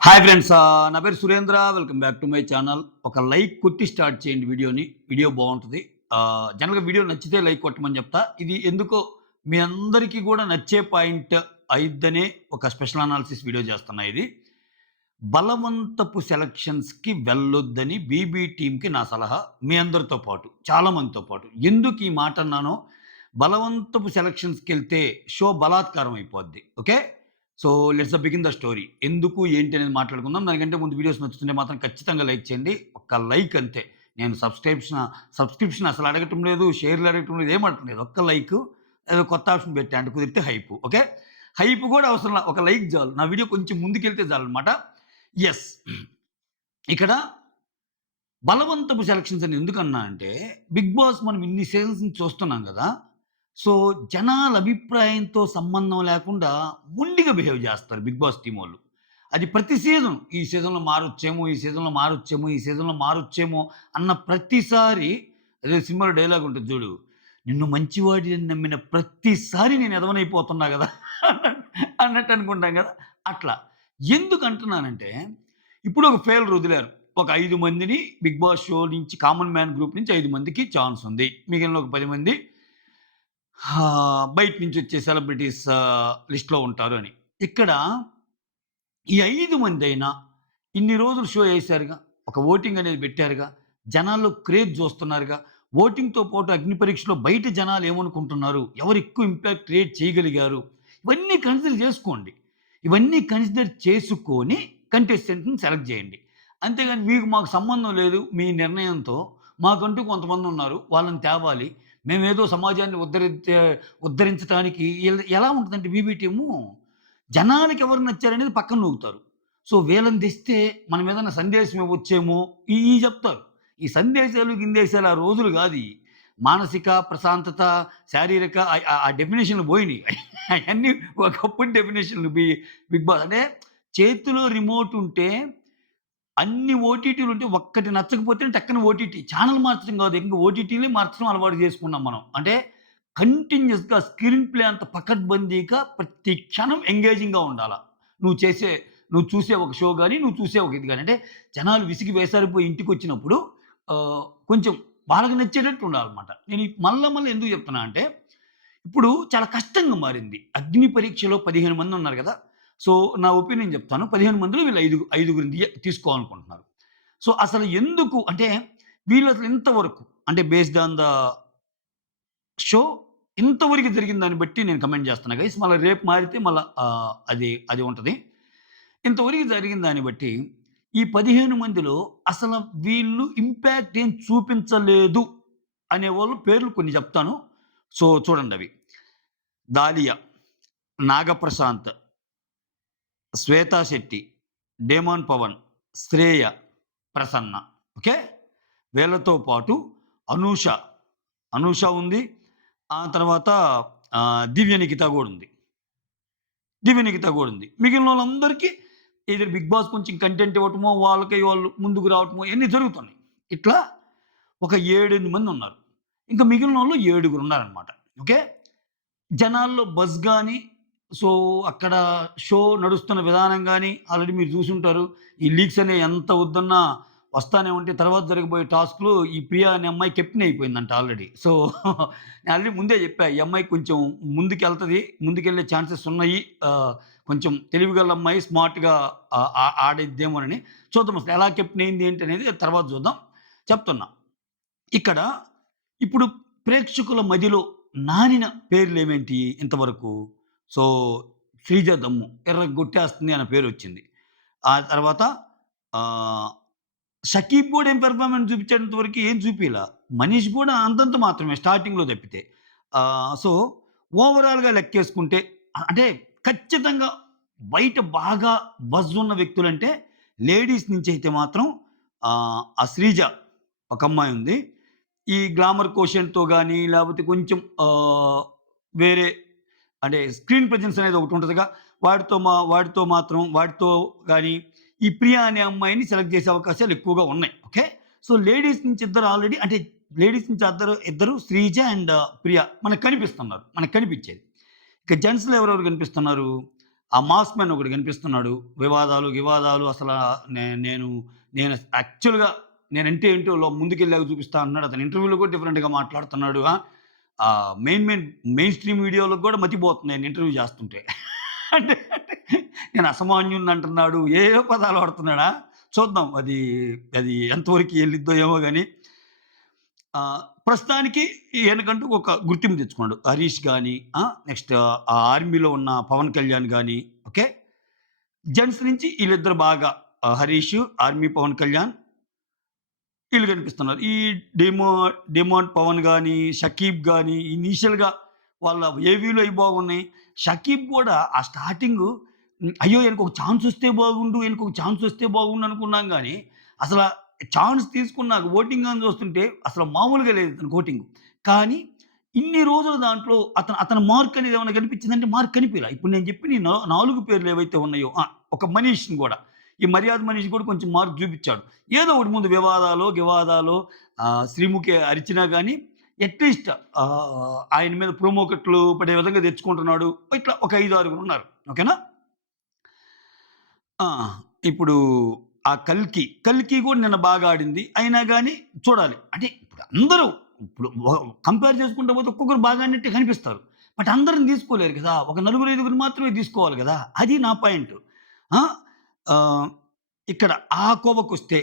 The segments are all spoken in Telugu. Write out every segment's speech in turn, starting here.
హాయ్ ఫ్రెండ్స్, నా పేరు Surendra. Welcome back to my channel. ఒక లైక్ కొట్టి స్టార్ట్ చేయండి వీడియోని. వీడియో బాగుంటుంది. జనరల్గా వీడియో నచ్చితే లైక్ కొట్టమని చెప్తా. ఇది ఎందుకో మీ అందరికీ కూడా నచ్చే పాయింట్ అయిద్దనే ఒక స్పెషల్ అనాలిసిస్ వీడియో చేస్తున్నా. ఇది బలవంతపు సెలక్షన్స్కి వెళ్ళొద్దని బీబీ టీంకి నా సలహా. మీ అందరితో పాటు చాలామందితో పాటు. ఎందుకు ఈ మాట అన్నానో, బలవంతపు సెలక్షన్స్కి వెళ్తే షో బలాత్కారం అయిపోద్ది. Okay, so let's begin the story. ఎందుకు ఏంటి అనేది మాట్లాడుకుందాం. దానికంటే ముందు వీడియోస్ నచ్చుతుంటే మాత్రం ఖచ్చితంగా లైక్ చేయండి. ఒక్క లైక్ అంతే. నేను సబ్స్క్రిప్షన్ అసలు అడగటం లేదు, షేర్లు అడగటం లేదు, ఏమడటం లేదు. ఒక్క లైక్, ఏదో కొత్త ఆప్షన్ పెట్టా అంటే కుదిరితే హైప్. ఓకే, హైప్ కూడా అవసరం ఒక లైక్ చాలు. నా వీడియో కొంచెం ముందుకెళ్తే చాలన్నమాట. ఎస్, ఇక్కడ బలవంతపు సెలక్షన్స్ అని ఎందుకన్నా అంటే, బిగ్ బాస్ మనం ఇన్ని సీజన్స్ నుంచి చూస్తున్నాం కదా. సో, జనాల అభిప్రాయంతో సంబంధం లేకుండా మొండిగా బిహేవ్ చేస్తారు బిగ్ బాస్ టీమ్ వోళ్ళు. అది ప్రతి సీజన్, ఈ సీజన్‌లో మారొచ్చేమో, ఈ సీజన్‌లో మారొచ్చేమో, ఈ సీజన్‌లో మారొచ్చేమో అన్న ప్రతిసారి, అదే సినిమాలో డైలాగ్ ఉంటుంది చూడు, నిన్ను మంచివాడిని నమ్మిన ప్రతిసారి నేను ఎదవనైపోతున్నా గదా! అన్నట్టు అనుకుంటాం గదా! అట్లా. ఎందుకంటున్నానంటే, ఇప్పుడు ఒక ఫెయిల్యూర్ వదిలారు. ఒక 5 మందిని బిగ్ బాస్ షో నుంచి, కామన్ మ్యాన్ గ్రూప్ నుంచి 5 మందికి ఛాన్స్ ఉంది. మిగిలిన ఒక 10 మంది బయట నుంచి వచ్చే సెలబ్రిటీస్ లిస్ట్‌లో ఉంటారు అని. ఇక్కడ ఈ 5 మందైనా ఇన్ని రోజులు షో ఏశారుగా. ఒక ఓటింగ్ అనేది పెట్టారుగా. జనాల్లో క్రేజ్ చూస్తున్నారుగా. ఓటింగ్‌తో పాటు అగ్ని పరీక్షలో బయట జనాలు ఏమనుకుంటున్నారు? ఎవరు ఎక్కువ ఇంపాక్ట్ క్రియేట్ చేయగలిగారు? ఇవన్నీ కన్సిడర్ చేసుకోండి. ఇవన్నీ కన్సిడర్ చేసుకొని కంటెస్టెంట్‌ని సెలెక్ట్ చేయండి. అంతేగాని మీకు మాకు సంబంధం లేదు మీ నిర్ణయంతో. మాకంటూ కొంతమందున్నారు. వాళ్ళని తేవాలి. మేమేదో సమాజాన్ని ఉద్ధరించటానికి ఎలా ఉంటదంటే బీబీ టీము, జనాలకి ఎవరు నచ్చారనేది పక్కన నూగుతారు. సో, వీళ్ళని తెస్తే మనం ఏదన్నా సందేశం ఇవ్వచ్చేమో ఇయి జెప్తారు. ఈ సందేశాలు, గిందేశాలు ఆ రోజులు గాదియి. మానసిక ప్రశాంతత, శారీరక ఆ డెఫినిషన్‌లు బోయినియి. అయన్నీ ఒకప్పుడు డెఫినిషన్‌లు బిగ్ బాస్ అంటే, చేతిలో రిమోట్ ఉంటే అన్ని ఓటీటీలు ఉంటే ఒక్కటి నచ్చకపోతేనే టక్కన ఓటీటీ. ఛానెల్ మార్చడం గాదు. ఇంక ఓటీటీలే మార్చడం అలవాటు చేసుకున్నాం మనం. అంటే కంటిన్యూయస్‌గా స్క్రీన్ ప్లే అంత పకడ్బందీగా ప్రతి క్షణం ఎంగేజింగ్‌గా ఉండాల. నువ్వు చేసే నువ్వు చూసే ఒక షో గాని, నువ్వు చూసే ఒక ఇది గాని. అంటే జనాలు విసిగి వేసారిపోయి ఇంటికొచ్చినప్పుడు కొంచెం వాళ్ళకి నచ్చేటట్టు ఉండాలన్నమాట. నేను మళ్ళా ఎందుకు చెప్తున్నా అంటే, ఇప్పుడు చాలా కష్టంగా మారింది. అగ్ని పరీక్షలో 15 మంది ఉన్నారు గదా. సో, నా ఒపీనియన్ చెప్తాను. 15 మందిలో వీళ్ళు ఐదుగురిని తీసుకోవాలనుకుంటున్నారు. సో, అసలు ఎందుకు అంటే వీళ్ళసలు ఇంతవరకు అంటే బేస్డ్ ఆన్ ద షో ఇంతవరకు జరిగిన దాన్ని బట్టి నేను కమెంట్ చేస్తున్నా గైస్. మళ్ళా రేపు మారితే మళ్ళా అది ఉంటది. ఇంతవరకు జరిగిన దాన్ని బట్టి ఈ 15 మందిలో అసలు వీళ్ళు ఇంపాక్ట్ ఏం చూపించలేదు అనేవాళ్ళు పేర్లు కొన్ని చెప్తాను. సో, చూడండవి. దాలియా, నాగప్రశాంత్, శ్వేతా శెట్టి, డేమన్ పవన్, శ్రేయ, ప్రసన్న. ఓకే, వీళ్ళతో పాటు అనూష, అనూష ఉంది. ఆ తర్వాత దివ్య నిఖిత గూడా ఉంది. మిగిలినోళ్ళందరికీ ఎయిదర్ బిగ్ బాస్ కొంచెం కంటెంట్ ఇవ్వటమో, వాళ్ళు ముందుకు రావటమో ఇయన్నీ జరుగుతున్నాయి. ఇట్లా ఒక 7, 8 మందున్నారు. ఇంకా మిగిలినోళ్ళు 7 ఉన్నారనమాట. ఓకే, జనాల్లో బజ్ గాని, సో, అక్కడ షో నడుస్తున్న విధానం గాని ఆల్రెడీ మీరు చూసుంటారు. ఈ లీక్స్ అనేవి ఎంత వద్దన్నా వస్తానే ఉంటే తర్వాత జరగబోయే టాస్క్‌లో ఈ ప్రియా అనే అమ్మాయి కెప్టెన్ అయిపోయిందంట ఆల్రెడీ. సో, నేను ఆల్రెడీ ముందే చెప్పా. ఈ అమ్మాయి కొంచెం ముందుకెళ్తది. ముందుకెళ్ళే ఛాన్సెస్ ఉన్నాయి. కొంచెం తెలివిగల అమ్మాయి, స్మార్ట్‌గా ఆడిద్దేమోనని. చూద్దాం అసలు ఎలా కెప్టెన్ అయింది ఏంటి అనేది తర్వాత చూద్దాం. చెప్తున్నా. ఇక్కడ ఇప్పుడు ప్రేక్షకుల మదిలో నానిన పేర్లేమేంటి ఇంతవరకు? సో, 'శ్రీజ దమ్ము' ఎర్రగొట్టేస్తుంది అనే పేరొచ్చింది. ఆ తర్వాత ఆహ్, 'షకీబ్' గూడా ఏం పెర్ఫార్మెన్స్ చూపించేంత వరకు ఏం చూపియలా. 'మనీష్' గూడా అంతంత మాత్రమే స్టార్టింగ్‌లో తప్పితే. సో, ఓవరాల్‌గా లెక్కేసుకుంటే అంటే ఖచ్చితంగా బయట బాగా బజ్ ఉన్న వ్యక్తులంటే లేడీస్ నుంచయితే మాత్రం ఆ 'శ్రీజ' ఒక అమ్మాయుంది. ఈ గ్లామర్ కోషెంట్‌తో గాని, లేపోతే కొంచెం వేరే అంటే స్క్రీన్ ప్రెజెన్స్ అనేది ఒకటుంటదిగా. వాడితో గాని, ఈ ప్రియా అనే అమ్మాయిని సెలెక్ట్ చేసే అవకాశాలు ఎక్కువగా ఉన్నాయి. ఓకే, సో, లేడీస్ నుంచి ఇద్దరు ఆల్రెడీ అంటే లేడీస్ నుంచి ఇద్దరు శ్రీజ అండ్ ప్రియా మనకు కనిపిస్తున్నారు. మనకు కనిపిచ్చేది. ఇక జెంట్స్‌లో ఎవరెవరు కనిపిస్తున్నారు? ఆ మాస్ మ్యాన్ ఒకడు కనిపిస్తున్నాడు. వివాదాలు, గివాదాలు అసలా నేను నేను యాక్చువల్‌గా నేనంటే ఏంటో ముందుకెళ్ళాక చూపిస్తా అన్నాడు. అతను ఇంటర్వ్యూలో కూడా డిఫరెంట్‌గా మాట్లాడుతున్నాడు. మెయిన్ స్ట్రీమ్ వీడియో‌లోకి కూడా మతిపోతుంది ఆయన ఇంటర్వ్యూ చేస్తుంటే. అంటే నేను అసామాన్యుడిని అంటున్నాడు. ఏయో పదాలు వాడుతున్నాడా? చూద్దాం అది అది ఎంతవరకు ఎళ్ళిద్దో ఏమో గాని. ప్రస్తుతానికి ఈయనకంటూ ఒక గుర్తింపు తెచ్చుకున్నాడు. 'హరీష్' గాని, నెక్స్ట్ ఆ ఆర్మీలో ఉన్న 'పవన్ కళ్యాణ్' గాని, ఓకే. జెంట్స్ నుంచి ఈళ్ళిద్దరు బాగా 'హరీష్', ఆర్మీ 'పవన్ కళ్యాణ్' ఈళ్ళు కనిపిస్తున్నారు. ఈ డిమాండ్ పవన్ గాని, షకీబ్ గాని ఇనీషియల్‌గా వాళ్ళ ఏవీలో అయి బాగున్నాయి. షకీబ్ గూడా ఆ స్టార్టింగు అయ్యో! ఈయనకొక ఛాన్స్ వస్తే బాగుండు, ఈయనకొక ఛాన్స్ వస్తే బాగుండు అనుకున్నాం గానీ, అసల ఛాన్స్ తీసుకున్నాక ఓటింగ్ గాని చూస్తుంటే అసలు మామూలుగా లేదు ఇతనికి ఓటింగు. కానీ ఇన్ని రోజులు దాంట్లో అతని మార్క్ అనేది ఏమన్నా కనిపించిందంటే మార్క్ కనిపియలా. ఇప్పుడు నేను చెప్పిన ఈ 4 పేర్లు ఏవైతే ఉన్నాయో ఒక మనీష్‌ని గూడా ఈ మర్యాద మనీష్ కూడా కొంచెం మార్క్ చూపిచ్చాడు. ఏదో ఒకటి ముందు వివాదాలో, గివాదాలో శ్రీముఖి అరిచినా గాని అట్‌లీస్ట్ ఆయన మీద ప్రోమో కట్లు పడే విధంగా తెచ్చుకుంటున్నాడు. ఇట్లా ఒక 5, 6 ఉన్నారు. ఓకేనా? ఆ! ఇప్పుడు ఆ 'కల్కి' కూడా నిన్న బాగా ఆడింది. అయినా గాని చూడాలి. అంటే ఇప్పుడు అందరూ ఇప్పుడు కంపేర్ చేసుకుంటూ పోతే ఒక్కొక్కరు బాగా ఆడినట్టే కనిపిస్తారు. బట్ అందరిని తీసుకోలేరు కదా! ఒక నలుగురు, ఐదుగురిని మాత్రమే తీసుకోవాలి గదా! అది నా పాయింట్. ఆ! ఆహ్, ఇక్కడ ఆ కోవకొస్తే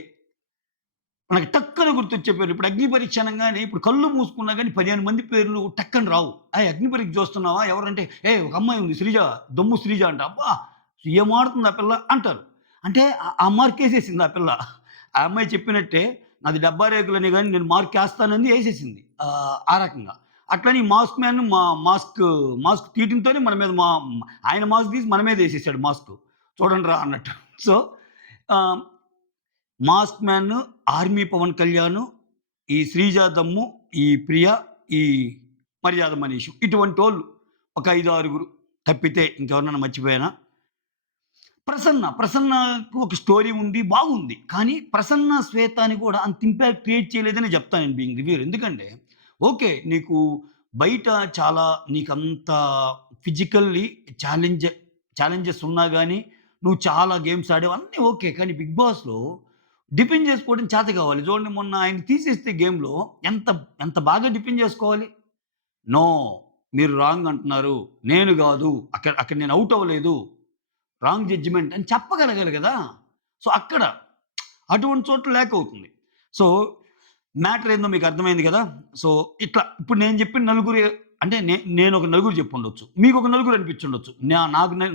మనకి టక్కన గుర్తొచ్చే పేర్లు. ఇప్పుడు అగ్ని పరీక్ష అనంగానే ఇప్పుడు కళ్ళు మూసుకున్నా గాని 15 మంది పేర్లు టక్కన రావు. "ఏయ్! అగ్ని పరీక్ష చూస్తున్నావా?" ఎవరంటే, "ఏయ్! ఒక అమ్మాయి ఉంది శ్రీజ, దమ్ము శ్రీజ" అంట. అబ్బా! ఏం ఆడుతుంది ఆ పిల్ల అంటారు. అంటే ఆ మార్కేసేసింది ఆ పిల్ల. ఆ అమ్మాయి చెప్పినట్టే నాది డబ్బా రేకులని గాని నేను మార్కేస్తానంది ఏసేసింది. ఆ రకంగా. అట్లని మాస్క్ మ్యాన్ మాస్క్ తీయటంతోనే మన మీద ఆయన మాస్క్ తీసి మన మీద ఏసేసాడు మాస్కు. చూడండిరా అన్నట్టు. So, ah 'mask man', 'army Pawan Kalyan', ఈ 'శ్రీజ దమ్ము', ఈ 'ప్రియ', ఈ 'మర్యాద మనీషు' ఇటువంటోళ్ళు ఒక 5, 6 తప్పితే ఇంకెవరినైనా మర్చిపోయానా? 'ప్రసన్న'కు ఒక స్టోరీ ఉంది. బాగుంది. కానీ 'ప్రసన్న శ్వేత' అని కూడా అంత ఇంపాక్ట్ క్రియేట్ చేయలేదనే చెప్తాను నేను బీయింగ్ రివ్యూయర్. ఎందుకంటే ఓకే. నీకు బయట చాలా నీకంత ఫిజికల్లీ ఛాలెంజ్ ఛాలెంజెస్ ఉన్నా గాని, నువ్వు చాలా గేమ్స్ ఆడావు అన్నీ ఓకే. కానీ 'బిగ్ బాస్‌లో' డిఫెండ్ చేసుకోవడం చేత కావాలి. చూడండి మొన్న ఆయన తీసేస్తే గేమ్‌లో ఎంత ఎంత బాగా డిఫెండ్ చేసుకోవాలి. నో. మీరు రాంగ్ అంటున్నారు. నేను గాదు. అక్కడ అక్కడ నేను ఔట్ అవ్వలేదు. రాంగ్ జడ్జిమెంట్ అని చెప్పగలగాలి గదా! సో, అక్కడ అటువంటి చోట్ల ల్యాక్ అవుతుంది. సో, మ్యాటర్ ఏందో మీకు అర్థమైంది గదా! సో, ఇట్లా ఇప్పుడు నేను చెప్పిన నలుగురు అంటే నేనొక నలుగురు చెప్పుండొచ్చు. మీకొక నలుగురు అనిపించుండొచ్చు.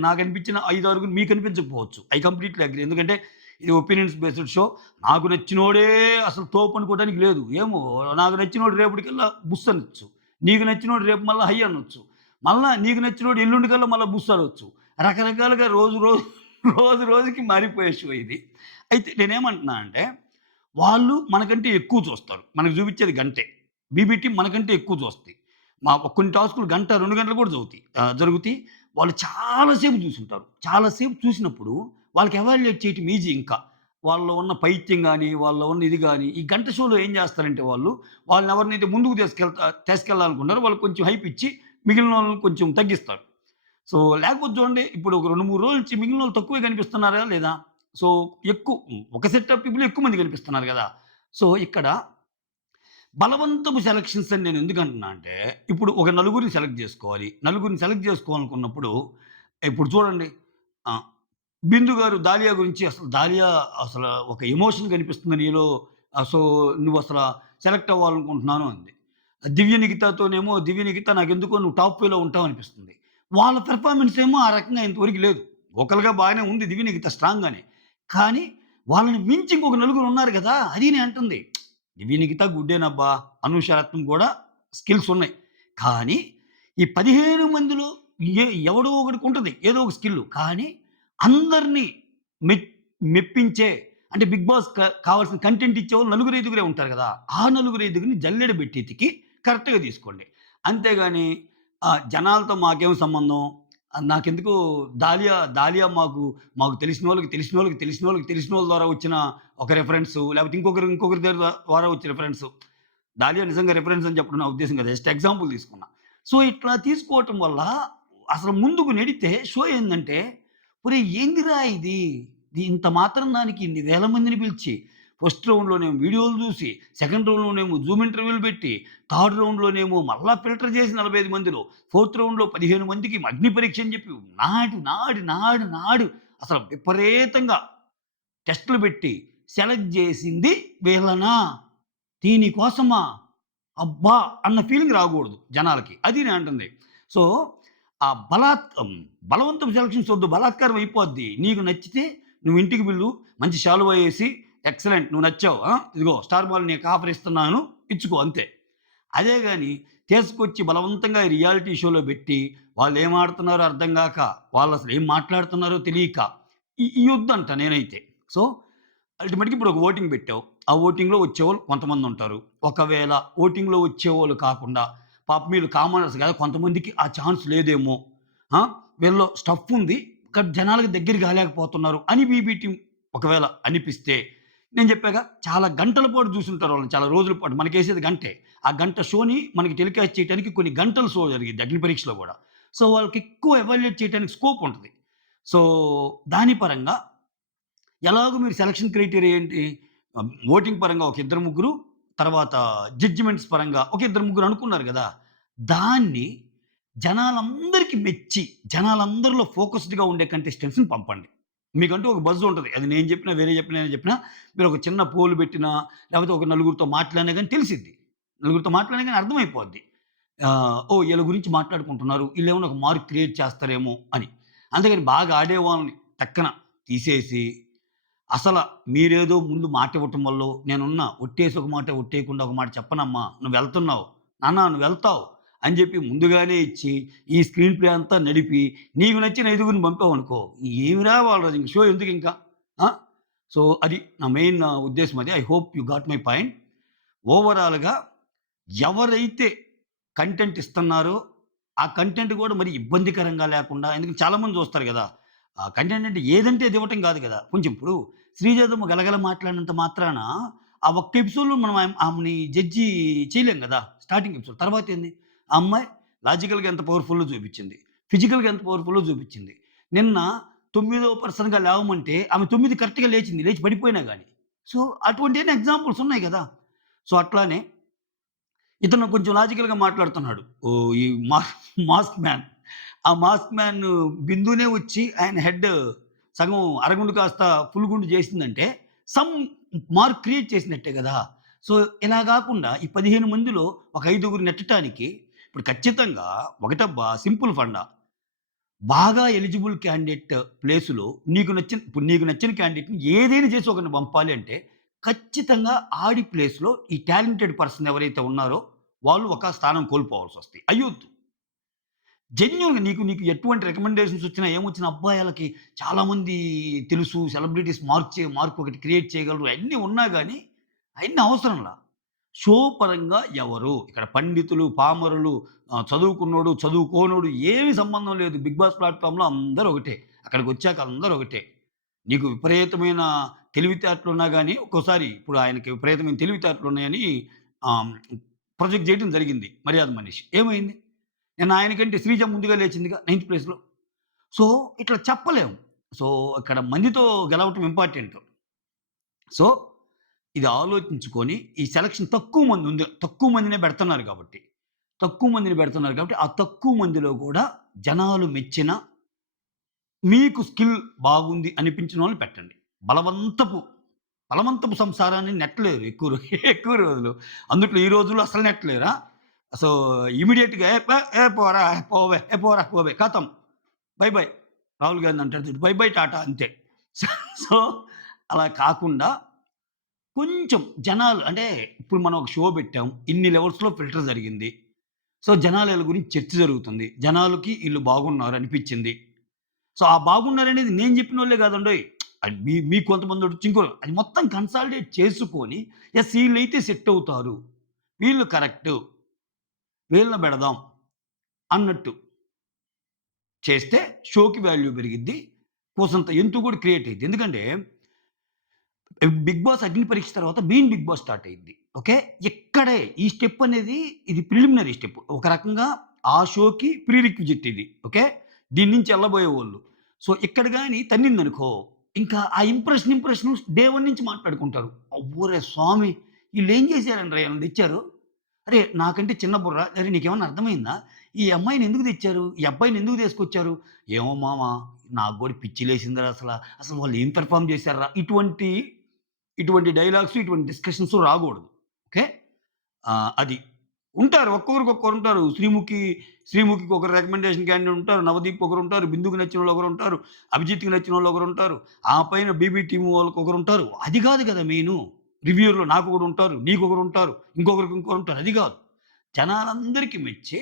నాకనిపించిన 5, 6 మీకు అనిపించకపోవచ్చు. I completely agree. ఎందుకంటే ఇది ఒపీనియన్స్ బేస్డ్ షో. నాకు నచ్చినోడే అసలు తోపు అనుకోవడానికి లేదు. ఏమో నాకు నచ్చినోడు రేపటికల్లా బుస్ అనొచ్చు. నీకు నచ్చినోడు రేపు మళ్ళా హై అనొచ్చు. మళ్ళా నీకు నచ్చినోడు ఎల్లుండికల్లా మళ్ళా బుస్ అనొచ్చు. రకరకాలుగా రోజు రోజుకి మారిపోయే షో ఇది. అయితే నేనేమంటున్నా అంటే, వాళ్ళు మనకంటే ఎక్కువ చూస్తారు. మనకు చూపించేది గంటే. బీబీటీ మనకంటే ఎక్కువ చూస్తాయి. కొన్ని టాస్కులు గంట, 2 గంటలు కూడా జరుగుతాయి. వాళ్ళు చాలా సేపు చూసుంటారు. చాలా సేపు చూసినప్పుడు వాళ్ళకి ఎవాల్యుయేట్ చేయటం ఈజీ ఇంకా. వాళ్ళలో ఉన్న పైత్యం గాని, వాళ్ళలో ఉన్న ఇది గాని, ఈ గంట షోలో ఏం చేస్తారంటే వాళ్ళని ఎవరినైతే ముందుకు తీసుకెళ్ళాలనుకున్నారో వాళ్ళకి కొంచెం హైప్ ఇచ్చి మిగిలినోళ్ళని కొంచెం తగ్గిస్తారు. సో, లేకపోతే చూడండి ఇప్పుడు ఒక 2, 3 రోజుల నుంచి మిగిలినోళ్ళు తక్కువే కనిపిస్తున్నారా లేదా? సో, ఒక సెట్ ఆఫ్ పీపుల్ ఎక్కువ మంది కనిపిస్తున్నారు గదా! సో, ఇక్కడ బలవంతపు సెలక్షన్స్ అని నేను ఎందుకంటున్నా అంటే, ఇప్పుడు ఒక నలుగురిని సెలెక్ట్ జేసుకోవాలి. నలుగురిని సెలెక్ట్ జేసుకోవాలనుకున్నప్పుడు, ఇప్పుడు చూడండి ఆహ్, 'బిందు' గారు 'దాలియా' గురించి అసల ఒక ఎమోషన్ కనిపిస్తుంది నీలో. సో, నువ్వసల సెలెక్ట్ అవ్వాలనుకుంటున్నాను అంది. 'దివ్య నిఖితతోనేమో 'దివ్య నిఖిత' నాకెందుకో నువ్వు టాప్ ఫైవ్‌లో ఉంటావనిపిస్తుంది. వాళ్ళ పెర్ఫార్మన్స్ ఏమో ఆ రకంగా ఇంతవరకు లేదు. వోకల్‌గా బానే ఉంది 'దివ్య నిఖిత' స్ట్రాంగ్‌గానే. కానీ వాళ్ళని మించి ఇంకొక నలుగురున్నారు గదా! అది నేనంటుంది. దివ్య నిఖిత గుడ్డేనబ్బా! అనూష రత్నం కూడా స్కిల్స్ ఉన్నాయి. కానీ ఈ 15 మందిలో ఎవడో ఒకడికుంటది ఏదో ఒక స్కిల్లు. కానీ అందరిని మె మెప్పించే అంటే 'బిగ్ బాస్' కావాల్సిన కంటెంట్ ఇచ్చేవాళ్ళు నలుగురు, ఐదుగురే ఉంటారు గదా! ఆ నలుగురు, ఐదుగురిని జల్లెడ బెట్టి ఎతికి కరెక్ట్‌గా తీసుకోండి. అంతేగాని జనాలతో మాకేం సంబంధం? నాకెందుకో 'దాలియా' మాకు తెలిసినోళ్ళ ద్వారా వచ్చిన ఒక రిఫరెన్సు లేకపోతే ఇంకొకరి ద్వారా వచ్చే రిఫరెన్సు. 'దాలియా' నిజంగా రిఫరెన్స్ అని చెప్పడం నా ఉద్దేశ్యం కాదు. జస్ట్ ఎగ్జాంపుల్ తీసుకున్నా. సో, ఇట్లా తీసుకోవటం వల్ల అసలు ముందుకు నెడితే షో ఏందంటే ఒరేయ్! ఏందిరా ఇది? ఇంత మాత్రం దానికి ఇన్ని వేల మందిని పిలిచి, ఫస్ట్ రౌండ్‌లోనేమో వీడియోలు జూసి, సెకండ్ రౌండ్‌లోనేమో జూమ్ ఇంటర్వ్యూలు పెట్టి, థర్డ్ రౌండ్‌లోనేమో మళ్ళా ఫిల్టర్ చేసి 45 మందిలో, ఫోర్త్ రౌండ్‌లో 15 మందికి అగ్ని పరీక్ష అని చెప్పి నాడు అసలు విపరీతంగా టెస్టులు పెట్టి సెలెక్ట్ జేసింది వీళ్ళనా? దీనికోసమా? అబ్బా! అన్న ఫీలింగ్ రాగూడదు జనాలకి. అది నేనంటుంది. సో, ఆ బలవంతపు సెలక్షన్స్ ఒద్దు. బలాత్కారం అయిపోద్ది. నీకు నచ్చితే నువ్వు ఇంటికి వెళ్ళు. మంచి శాలువా ఏసి ఎక్సలెంట్ నువ్వు నచ్చావు. ఇదిగో స్టార్ మాల్ నీకు ఆఫర్ ఇస్తున్నాను. ఇచ్చుకో అంతే. అదే గాని తీసుకొచ్చి బలవంతంగా ఈ రియాలిటీ షోలో బెట్టి, వాళ్ళేం ఆడుతున్నారో అర్థం గాక, వాళ్ళసలు ఏం మాట్లాడుతున్నారో తెలియక, ఇయ్యొద్దంట నేనైతే. సో, అల్టిమేట్‌గా ఇప్పుడు ఒక ఓటింగ్ బెట్టావు. ఆ ఓటింగ్‌లో వచ్చేవాళ్ళు కొంతమందుంటారు. ఒకవేళ ఓటింగ్‌లో వచ్చేవాళ్ళు కాకుండా, పాపం వీళ్ళు కామనర్స్ గదా! కొంతమందికి ఆ ఛాన్స్ లేదేమో. ఆ! వీళ్ళలో స్టఫ్ ఉంది. జనాలకి దగ్గర గాలేకపోతున్నారు అని బీబీ టీమ్ ఒకవేళ అనిపిస్తే, నేను జెప్పాగా చాలా గంటల పాటు జూసుంటారు వాళ్ళని. చాలా రోజుల పాటు. మనకేసేది గంటే. ఆ గంట షోని మనకి టెలికాస్ట్ చేయటానికి కొన్ని గంటల షో జరిగిద్ది అగ్ని పరీక్షలో గూడా. సో, వాళ్ళకెక్కువ ఎవాల్యుయేట్ చేయటానికి స్కోప్ ఉంటది. సో, దాని పరంగా ఎలాగో మీరు సెలక్షన్ క్రైటీరియా ఏంటి? ఓటింగ్ పరంగా ఒక ఇద్దరు, ముగ్గురు, తర్వాత జడ్జిమెంట్స్ పరంగా ఒక ఇద్దరు, ముగ్గురు అనుకున్నారు గదా! దాన్ని జనాలందరికి మెచ్చి, జనాలందరిలో ఫోకస్డ్‌గా ఉండే కంటెస్టెంట్స్‌ని పంపండి. మీకంటూ ఒక బజ్ ఉంటది. అది నేను చెప్పినా, వేరే చెప్పినా, నేను చెప్పినా, మీరు ఒక చిన్న పోల్ పెట్టినా, లేకపోతే ఒక నలుగురితో మాట్లాడినా గాని తెలిసిద్ది. నలుగురితో మాట్లాడినా గాని అర్థమైపోద్ది. ఓహ్! ఈళ్ళ గురించి మాట్లాడుకుంటున్నారు. ఈళ్ళేమన్నా ఒక మార్క్ క్రియేట్ చేస్తారేమో అని. అంతేగాని బాగా ఆడేవాళ్ళని టక్కన తీసేసి అసల మీరేదో ముందు మాటివ్వటం వల్లో, నేనున్నా ఒట్టేసి ఒక మాట, ఒట్టేయకుండా ఒక మాట చెప్పనమ్మా. నువ్వెళ్తున్నావు. నాన్న నువ్వెళ్తావు అని జెప్పి ముందుగానే ఇచ్చి, ఈ స్క్రీన్ ప్లే అంతా నడిపి, నీకు నచ్చిన ఐదుగురిని పంపావనుకో, ఏమిరా వాళ్ళది ఇంక షో ఎందుకింకా? ఆ! సో, అది నా మెయిన్ ఉద్దేశ్యం అది. I hope you got my point. ఓవరాల్‌గా ఎవరైతే కంటెంట్ ఇస్తున్నారో, ఆ కంటెంట్ గూడా మరి ఇబ్బందికరంగా లేకుండా ఎందుకంటే చాలామంది చూస్తారు గదా! కంటెంట్ అంటే ఏదంటే అది ఇవ్వటం గాదు గదా! కొంచెం ఇప్పుడు శ్రీజాతమ్మ గలగల మాట్లాడినంత మాత్రాన ఆ ఒక్క ఎపిసోడ్‌లో మనం ఆమెని జడ్జి చేయలేం గదా! Starting episode. తర్వాతేంది? ఆ అమ్మాయి లాజికల్‌గా ఎంత పవర్‌ఫుల్లో చూపిచ్చింది. ఫిజికల్‌గా ఎంత పవర్‌ఫుల్లో చూపిచ్చింది. నిన్న తొమ్మిదో పర్సన్‌గా లేవమంటే ఆమె 9 కరెక్ట్‌గా లేచింది. లేచి పడిపోయినా గాని. సో, అటువంటియన్ని ఎగ్జాంపుల్స్ ఉన్నాయి గదా! సో, అట్లానే ఇతను కొంచెం లాజికల్‌గా మాట్లాడుతున్నాడు. ఓహ్! ఈ మాస్క్ మ్యాన్. ఆ మాస్క్ మ్యాన్ బిందునే వచ్చి ఆయన హెడ్ సగం అరగుండు కాస్త ఫుల్ గుండు చేసిందంటే సమ్ మార్క్ క్రియేట్ చేసినట్టే గదా! సో, ఇలా గాకుండా ఈ 15 మందిలో ఒక ఐదుగురు నెట్టటానికి ఇప్పుడు ఖచ్చితంగా ఒకటబ్బా సింపుల్ ఫండా. బాగా ఎలిజిబుల్ క్యాండిడేట్ ప్లేస్‌లో నీకు నచ్చిన క్యాండిడేట్‌ని ఏదైనా చేసి ఒకరిని పంపాలి అంటే, ఖచ్చితంగా ఆడి ప్లేస్‌లో ఈ టాలెంటెడ్ పర్సన్ ఎవరైతే ఉన్నారో, వాళ్ళు ఒక స్థానం కోల్పోవాల్సొస్తాయి. అయ్యొద్దు. జెన్యూన్‌గా నీకు ఎటువంటి రికమెండేషన్స్ వచ్చినా, ఏమొచ్చినా అబ్బా! ఈళ్ళకి చాలామంది తెలుసు. సెలబ్రిటీస్ మార్క్ ఒకటి క్రియేట్ చేయగలరు. అయన్నీ ఉన్నా గాని, అయన్నీ అవసరంలా. షో పరంగా ఎవరు? ఇక్కడ పండితులు, పామరులు, చదువుకున్నోడు, చదువుకోనోడు ఏమి సంబంధం లేదు. 'బిగ్ బాస్' ప్లాట్‌ఫార్మ్‌లో అందరూ ఒకటే. అక్కడికొచ్చాక అందరూ ఒకటే. నీకు విపరీతమైన తెలివితేటలున్నా గాని, ఒక్కోసారి ఇప్పుడు ఆయనకి విపరీతమైన తెలివితేటలున్నాయని ఆహ్, ప్రొజెక్ట్ చేయడం జరిగింది 'మర్యాద మనీష్'. ఏమైంది? నిన్న ఆయనకంటే శ్రీజ ముందుగా లేచిందిగా నైన్త్ ప్లేస్‌లో. సో, ఇట్లా చెప్పలేము. సో, ఇక్కడ మందితో గెలవటం ఇంపార్టెంట్. సో, ఇది ఆలోచించుకొని ఈ సెలక్షన్ తక్కువ మందినే పెడుతున్నారు కాబట్టి. తక్కువ మందిని పెడుతున్నారు కాబట్టి, ఆ తక్కువ మందిలో గూడా జనాలు మెచ్చిన మీకు స్కిల్ బాగుంది అనిపించిన వాళ్ళని పెట్టండి. బలవంతపు, బలవంతపు సంసారాన్ని నెట్టలేరు ఎక్కువ రోజులు. అందుట్లో ఈ రోజుల్లో అసలు నెట్టలేరా? సో, ఇమ్మీడియేట్‌గా ఏ పోరా! పోవే! పోరా! పోవే! ఖతం. By by. రాహుల్ గాంధీ అంటాడు చూడు. బై బై టాటా అంతే. సో, అలా కాకుండా కొంచెం జనాలు అంటే ఇప్పుడు మనం ఒక షో పెట్టాం. ఇన్ని లెవెల్స్‌లో ఫిల్టర్ జరిగింది. సో, జనాలు ఈళ్ళ గురించి చర్చ జరుగుతుంది. జనాలకి ఈళ్ళు బాగున్నారు అనిపిచ్చింది. సో, ఆ బాగున్నారనేది నేను చెప్పినోళ్ళే కాదండోయ్! అది మీకు కొంతమందొచ్చి అది మొత్తం కన్సాలిడేట్ చేసుకొని యెస్! ఈళ్ళైతే సెట్ అవుతారు. వీళ్ళు కరెక్టు. వీళ్ళని బెడదాం అన్నట్టు చేస్తే షోకి వాల్యూ పెరిగిద్ది. కూసంత ఎంతు కూడా క్రియేట్ అయిద్ది. ఎందుకంటే 'బిగ్ బాస్' అగ్ని పరీక్ష తర్వాత మెయిన్ 'బిగ్ బాస్' స్టార్ట్ అయ్యిద్ది. ఓకే. ఇక్కడే ఈ స్టెప్ అనేది ఇది ప్రిలిమినరీ స్టెప్. ఒక రకంగా ఆ షోకి ప్రీ రిక్విజిట్ ఇది. ఓకే. దీని నుంచి ఎళ్ళబోయేవోళ్ళు. సో, ఇక్కడ గాని తన్నిందనుకో, ఇంకా ఆ ఇంప్రెషన్ డే 1 నుంచి మాట్లాడుకుంటారు. "అవ్వోరే స్వామి! ఈళ్ళేం చేశారండ్రా ఈళ్ళని తెచ్చారు? అరే! నాకంటే చిన్న బుర్ర. అరే! నీకేమన్నా అర్థమైందా? ఈ అమ్మాయిని ఎందుకు తెచ్చారు? ఈ అబ్బాయిని ఎందుకు తీసుకొచ్చారు? ఏమో మామ నాకు గూడా పిచ్చిలేసిందిరా అసల. అసలు వాళ్ళు ఏం పెర్ఫార్మ్ చేశార్రా?" ఇటువంటి డైలాగ్స్, ఇటువంటి డిస్కషన్స్ రాగూడదు. ఓకే. అది. ఉంటారు. ఒక్కొక్కరికి ఒక్కొక్కరుంటారు. శ్రీముఖికి ఒకరు రికమెండేషన్ క్యాండిడేట్ ఉంటారు. నవదీప్‌కి ఒకరుంటారు. బిందుకి నచ్చినోళ్ళు ఒకరుంటారు. అభిజిత్‌కి నచ్చినోళ్ళు ఒకరుంటారు. ఆ పైన బీబీ టీమ్ వాళ్ళకి ఒకరుంటారు. అది కాదు కదా మెయిను. రివ్యూయర్‌లో నాకొకడుంటారు. నీకొకరుంటారు. ఇంకొకరికి ఇంకొకరుంటారు. అది కాదు. జనాలందరికి మెచ్చే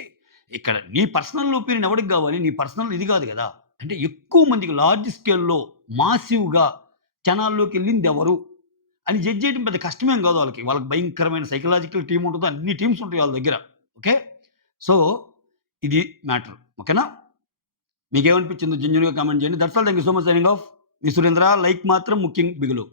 ఇక్కడ నీ పర్సనల్ ఒపీనియన్ ఎవడికి గావాలి? నీ పర్సనల్ ఇది గాదు గదా! అంటే ఎక్కువ మందికి లార్జ్ స్కేల్‌లో మాసివ్‌గా జనాల్లోకెళ్ళిందెవరు? అని జడ్జ్ చేయడం పెద్ద కష్టమేం గాదు వాళ్ళకి. వాళ్ళకి భయంకరమైన సైకలాజికల్ టీమ్ ఉంటది. అన్ని టీమ్స్ ఉంటాయి వాళ్ళ దగ్గర. ఓకే. సో, ఇది మ్యాటర్. ఓకేనా? మీకేమనిపించిందో జెన్యూన్‌గా కామెంట్ చేయండి. That's all. Thank you so much signing off. Me Surendra. Like మాత్రం ముఖ్యం బిగులు.